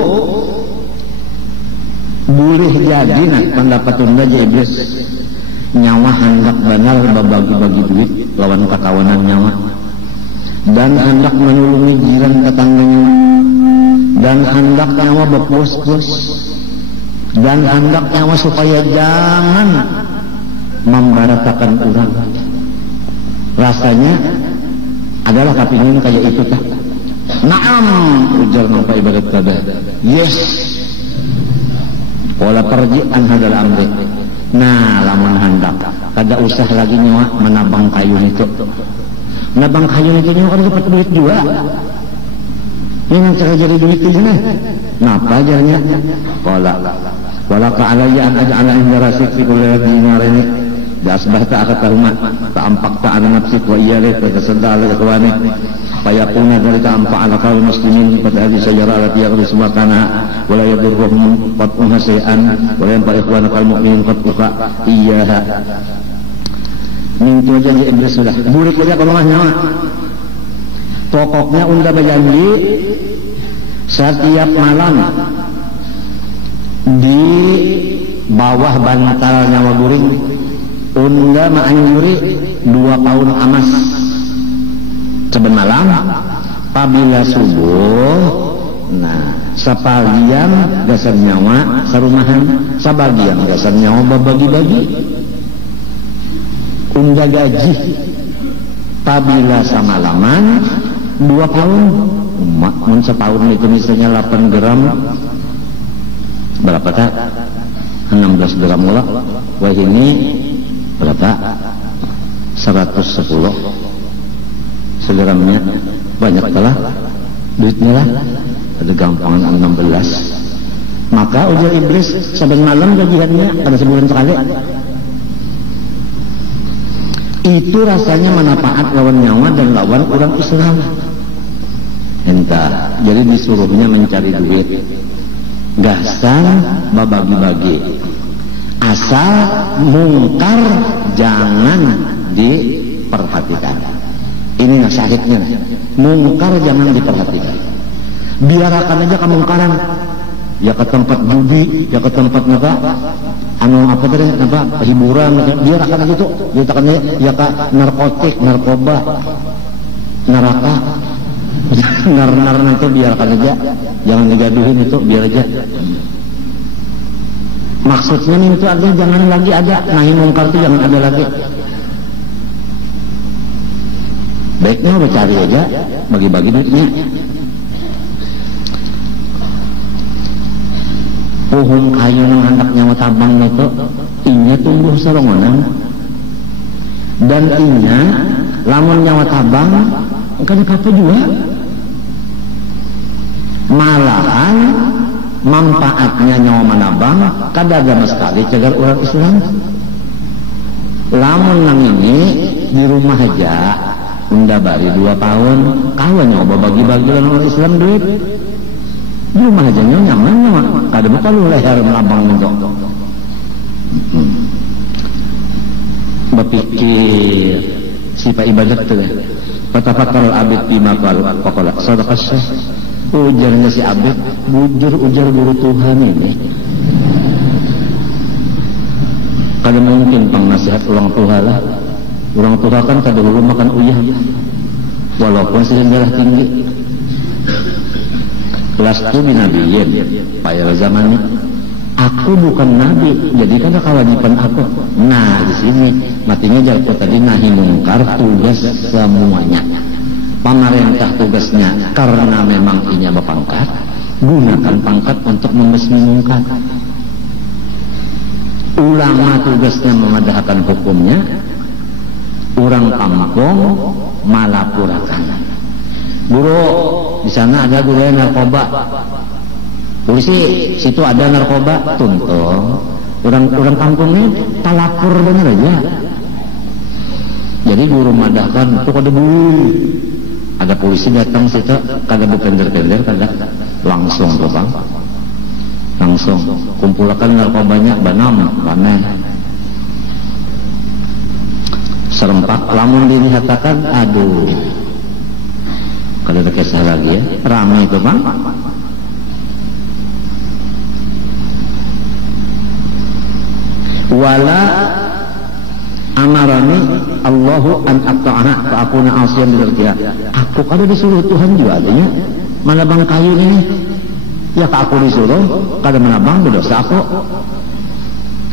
boleh jadi nak pendapat unda iblis nyawa hendak benar berbagi-bagi duit lawan ketawanan nyawa, dan hendak menolongi jiran tetangganya, dan hendak nyawa berpuas-puas, dan hendak nyawa supaya jangan membaratakan orang. Rasanya adalah kepingin kayak itu tak? Naam, ujar nampak ibadat kada. Yes. Wala perji'an hadal amri. Nah, lamun hendak kada usah lagi nyawa menabang kayu itu. Menabang kayu itu nyawa kada dapat duit juga. Ini cara jadi duit itu nah. Napa ajarnya? Wala ka'alayya an aj'ala inda rasyid fi kulli dinarini. Asbahta akatahuma ta'ampakta ala nafsik wa iyalik wa tasadda ala ikhwanik fayakuna dhalika ampa'ala kaul muslimin pada hadis syajara alati yaqli sumakana wa la yadurruhum qat'uha say'an wa la yanfa ikhwanak al-mu'min qat'uka iyaha. Mintu aja iblis sudah burik aja kalau nyawa Pokoknya unda berjanji setiap malam di bawah bantal nyawa guring unda menganjuri 2 paun emas saben malam. Apabila subuh, nah sebagian dasar nyawa sarumahan, sebagian dasar nyawa berbagi-bagi. Unda gaji apabila samalaman 2 paun, mun setahun itu misalnya 8 gram, berapa tak? 16 gram mula. Wah ini berapa? 110 segramnya, banyak telah duitnya lah, ada gampangan 16. Maka ujar iblis saben malam gajiannya ada sebulan sekali. Itu rasanya manfaat lawan nyawa dan lawan orang Islam. Entah, jadi disuruhnya mencari duit, gasan babagi-bagi, asal mungkar jangan diperhatikan. Ini nasihatnya, mungkar jangan diperhatikan. Biarkan aja kemungkaran, ya ke tempat judi, ya ke tempat apa, anu apa tadi, apa hiburan, biarkan aja itu, biarkan ya ke narkotik, narkoba, neraka, nar itu biarkan aja, jangan digaduhin itu, biar aja. Maksudnya itu ada, jangan lagi ada nahi mungkar itu, jangan ada lagi. Baiknya udah cari aja, bagi-bagi duitnya. Pohon kayu yang hendak nyawa tabang itu, inya tumbuh serongonan. Dan inya, lamun nyawa tabang, kada apa juga. Malahan, manfaatnya nyawa manabang, kada agama sekali, cagar orang Islam. Lamun nang ini, di rumah aja, unda bari 2 tahun, kawan nyoba bagi-bagi orang Islam duit. Di rumah aja nyaman nyaman, kada betul leher melabang itu. Berpikir sifat ibadat tu deh. Patapakal abid bima qala sadaqah syekh. Ujarnya si abid, ujar guru Tuhan ini. Kada mungkin pang nasihat orang tua lah. Orang tua kan kada dulu makan uyah, walaupun sudah darah tinggi. Lastu binabiyin, pada zamannya. Aku bukan nabi, jadi kada kewajiban aku. Nah di sini matinya jatuh tadi nahi mungkar tugas semuanya. Pemerintah tugasnya karena memang inya berpangkat, gunakan pangkat untuk membasmi mungkar. Ulama tugasnya memadahkan hukumnya. Orang kampung malapurakan. Guru di sana ada guru yang narkoba. Polisi situ ada narkoba, tuntut. Orang kampung ini talapur bener aja. Jadi guru madahkan itu kada boleh. Ada polisi datang situ, kada bertender-tender, kada langsung tuh bang. Langsung kumpulkan narkobanya, banam, panen. Serempak, lamun dilihatkan, aduh, kalau ada kisah lagi ya, ramai itu bang. Wala amarani Allahu an aqta'ana fa akuna asiyan lillahi. Aku kada disuruh Tuhan juga adanya menabang kayu ini. Ya aku disuruh, kada menabang berdosa aku.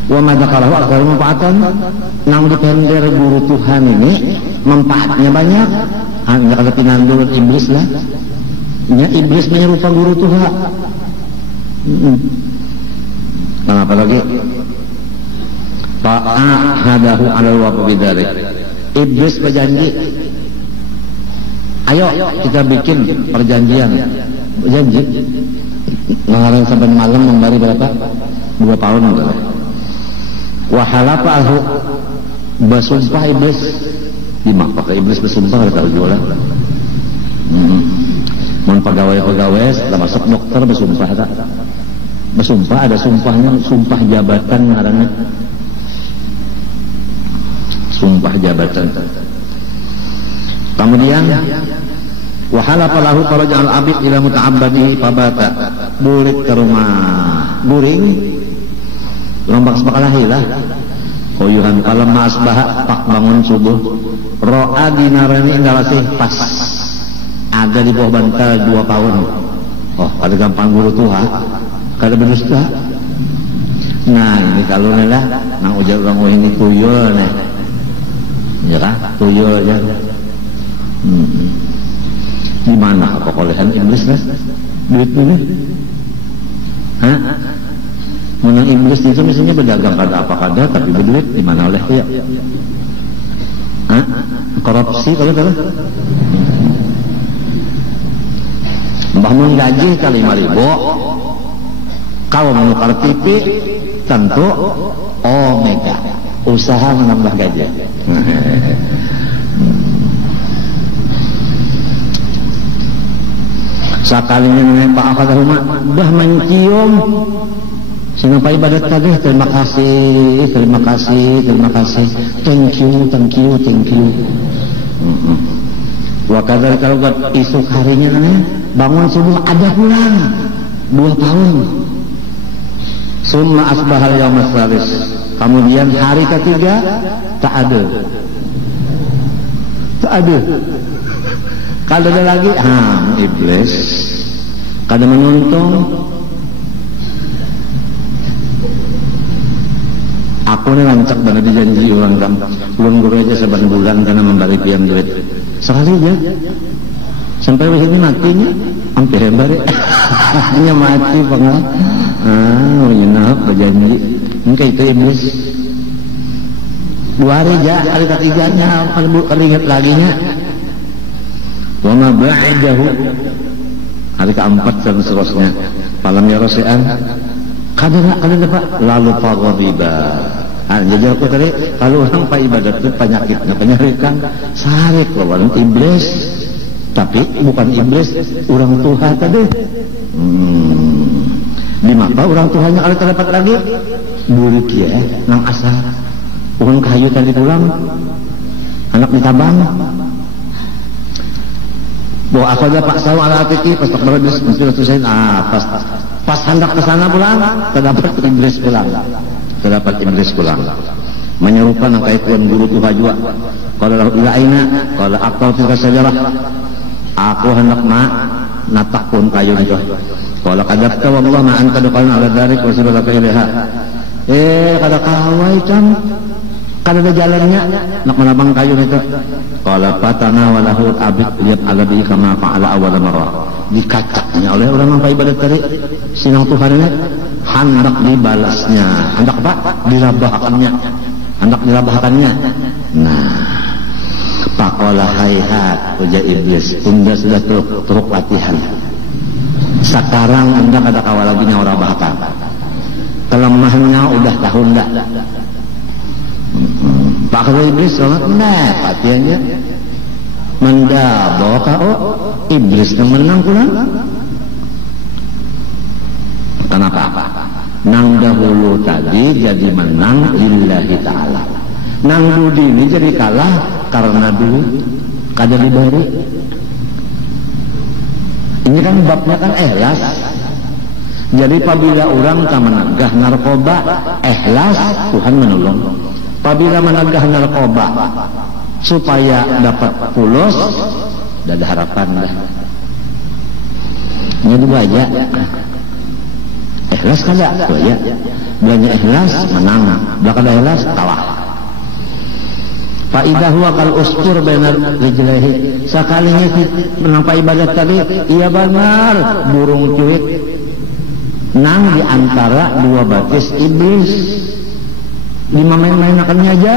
Wa madakalahu akal manfaatan. Nang dipender guru Tuhan ini manfaatnya banyak. Hanya kada pinandul iblis lah. Ya iblis menyerupa guru Tuhan. Apa lagi? Fa'ahadahu alal waqfi dzalik. Iblis berjanji, ayo kita bikin perjanjian. Berjanji mengarang sampai malam memberi berapa? 2 tahun enggak. Wa halafahu, bersumpah iblis. Dimak pakai iblis bersumpah ada jual. Mun pegawai-pegawai sudah masuk dokter bersumpah tak? Bersumpah ada sumpahnya, sumpah jabatan ngaranna. Sumpah jabatan. Kemudian Wa halafa lahu faraja'al abid ila muta'abbadihi fabata. Bulik ke rumah buring lombak sepakalahi lah koyuhan kalam asbah pak bangun subuh ro'a dinarani indalasih pas ada di bawah bantal 2 paun. Oh ada gampang guru tuha kada benusta. Nah ini kalau lah nang ujar orang ini tuyul nih ya kan tuyul aja. Gimana kekolehan iblis lah duit ini menang iblis itu misalnya berdagang kada apa kada tapi berduit di mana oleh ya korupsi kalau tahu mbah menggaji kali 5.000 kalau menukar TV tentu omega usaha menambah gaji. Sakalinya menempa akadahuma bah mencium sehingga ibadat tadi terima kasih thank you wa kadar kalau buat isuk harinya bangun subuh ada pulang 2 tahun summa asbahal yaum as-salis kemudian hari ketiga tak ada kalau ada lagi iblis kada menuntung aku ni rancak banget dijanji orang kam belum guru aja 7 bulan karena memberi piam duit sekali aja sampai begini matinya hampir hebat hanya mati banget menyenap berjanji mungkin itu iblis 2 hari aja hari ketiganya kalau ingat lagi nya wama ba'dahu hari keempat dan seterusnya malam ya rosian kada dapat lalu faghadiba. Jadi aku tadi kalau orang pak ibadat itu penyakitnya penyarikan sarik lawan iblis tapi bukan iblis orang Tuhan tadi di mata orang Tuhannya kalau terdapat lagi burik ya nang asal pohon kayu tadi pulang anak ditabang bahwa aku ada pak sawa ala tiki pas tak beres mesti selesai pas hendak ke sana pulang terdapat iblis pulang menyerupakan angka tuan guru Tuhan juga kalau lahu ila aina kalau akal tilka sajarah aku hendak natak pun kayu itu kalau kadapta wallah ma anta duqalna ala darik wa sirraka ilaiha kada kawai cam kada ada jalannya nak menabang kayu itu kalau patana walahu abid lihat alladhi kama fa'ala awal marrah dikacaknya oleh orang yang ibadat tadi sinang Tuhan ini hendak dibalasnya hendak apa? Dilabahkannya nah pakola hayhat ujar iblis tunda sudah teruk latihan sekarang hendak ada kawal lagi orang bahkan kelemahannya udah tahun dah pak kalau iblis sangat latihannya mendabawa kau iblis yang menang pulang kenapa? Nang dahulu tadi jadi menang lillahi ta'ala nang dudi ini jadi kalah karena dulu kada diberi ini kan babnya kan ikhlas jadi apabila orang tak menegah narkoba ikhlas Tuhan menolong apabila menegah narkoba supaya dapat pulos ada harapan dah ini dua aja ikhlas kada tuh ya belanja ikhlas menang belakang ikhlas kalah fa idza huwa kal ustur bainar rijlaihi sekalinya menampak ibadat tadi iya benar burung cuit nang di antara 2 batis iblis dimain-mainakannya aja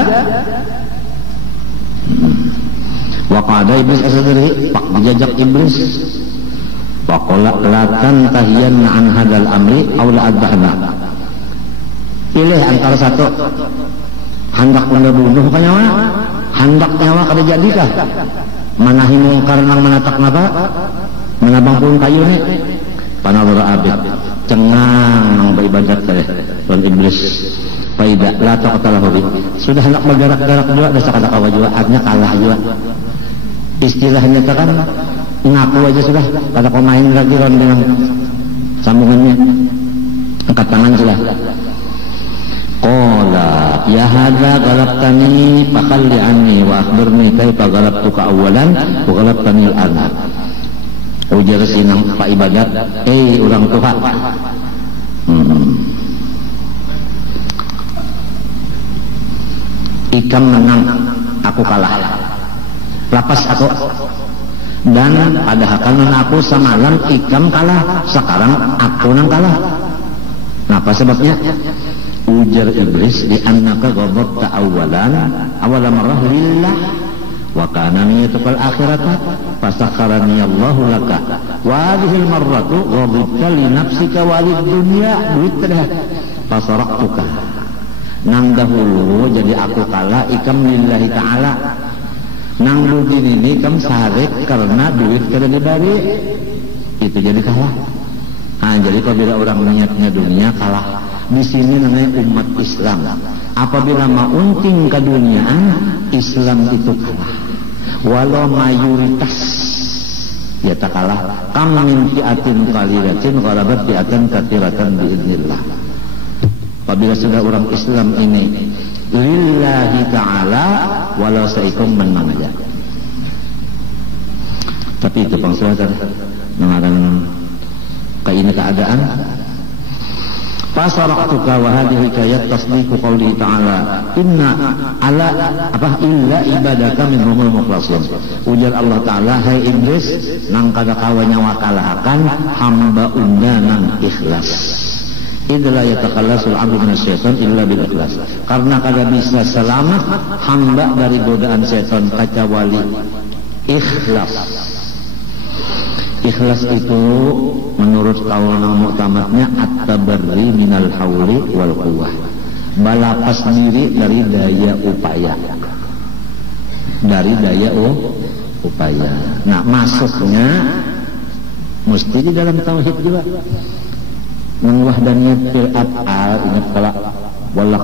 wa qada iblis asadri pak dijajak iblis faqala la tantahiyanna an hadal amri aw la adbahna pilih antara satu hendak membunuh ka nyawa hendak nyawa kada jadikah manahi mungkar nang manatak napa menabang pun kayu ni panawara abid cengang nang beribadat teh tuan iblis faida la taqtalahu sudah hendak bergerak-gerak juga dah sakada kawa juga artinya kalah juga istilahnya kan ngaku aja sudah, kata kau main lagi Ron dengan sambungannya, angkat tangan sudah. Qala ya hadza ghalabtani faqalli anni wa akhbirni kaifa ghalabtuka awalan wa ghalabtani al-ana. Ujar sinang Pak Ibadat, orang tua, ikam menang, aku kalah. Lapas aku. Dan pada hakanan aku semalam ikam kalah, sekarang aku nang kalah. Kenapa sebabnya? Ujar iblis di annaka ghadabta awala marrah lillah wa kana niyatukal akhirata fasakharani Allahu laka wa hadhihi al-marratu ghadabta li nafsika wa lid dunya duitdah fasaraktuka. Nang dahulu jadi aku kalah ikam lillahi ta'ala, nang begini ini ikam sarik karena duit kada diberi, itu jadi kalah. Jadi apabila orang niatnya dunia kalah. Di sini namanya umat Islam. Apabila mau unting ke dunia, Islam itu kalah. Walau mayoritas ya tak kalah. Kam min fi'atin qalilatin ghalabat fi'atan katsiratan biidznillah. Apabila sudah orang Islam ini lillahi ta'ala, walau saikum menang aja. Tapi itu Bang Saudara mengarang ke ini keadaan. Fasaraktuka wa hadhihi kayat tasdiqu qouli ta'ala inna ala illa ibadaka minhumul mukhlasin. Ujar Allah Ta'ala, hai iblis, nang kada kawanya wakalahakan hamba undangan ikhlas. Idla yatakallasul abdu minasyaitan illa bil ikhlas. Karena kada bisa selamat hamba dari godaan setan kecuali ikhlas. Ikhlas itu menurut kaulana mu'tamadnya at-tabarri minal hauli wal quwwah, balapas diri dari daya upaya, upaya. Nah, masuknya mesti di dalam tauhid juga. Nang wahdaniyat fil af'al, ingat kala wallah